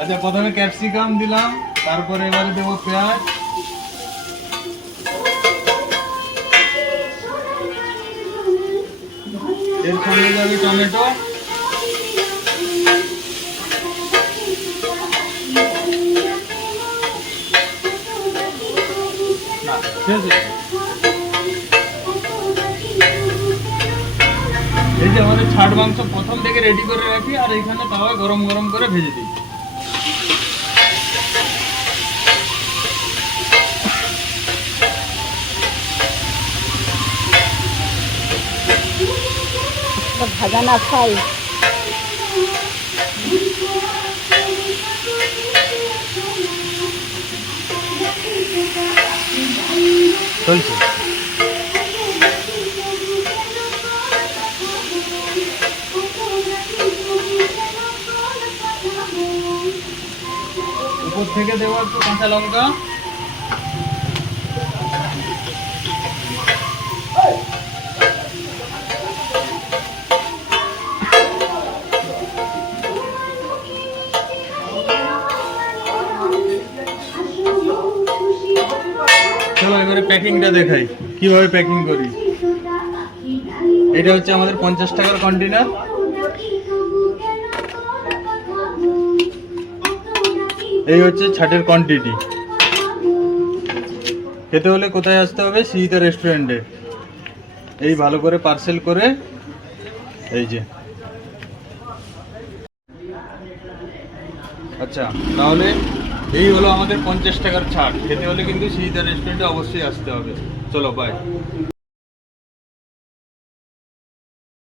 আচ্ছা প্রথমে ক্যাপসিকাম দিলাম তারপরে এবারে দেবো পেঁয়াজ। এর সঙ্গে যাবে টমেটো। না, শেষ এই যে আমাদের ছাট মাংস প্রথম থেকে রেডি করে রাখি আর এখানে তাওয়ায় গরম গরম করে ভেজে দিই। ভাজা না ফ্রাই চলছে। উপর থেকে দেবো একটু কাঁচা লঙ্কা। চলো এবারে প্যাকিংটা দেখাই। কীভাবে প্যাকিং করি? এটা হচ্ছে আমাদের পঞ্চাশ টাকার কন্টেনার এই হচ্ছে ছাটের কোয়ান্টিটি খেতে হলে কোথায় আসতে হবে? সিইতা রেস্টুরেন্টে এই ভালো করে পার্সেল করে এই যে। আচ্ছা তাহলে এই হলো আমাদের পঞ্চাশ টাকার ছাড়। খেতে হলে কিন্তু সিইতা রেস্টুরেন্টে অবশ্যই আসতে হবে। চলো বাই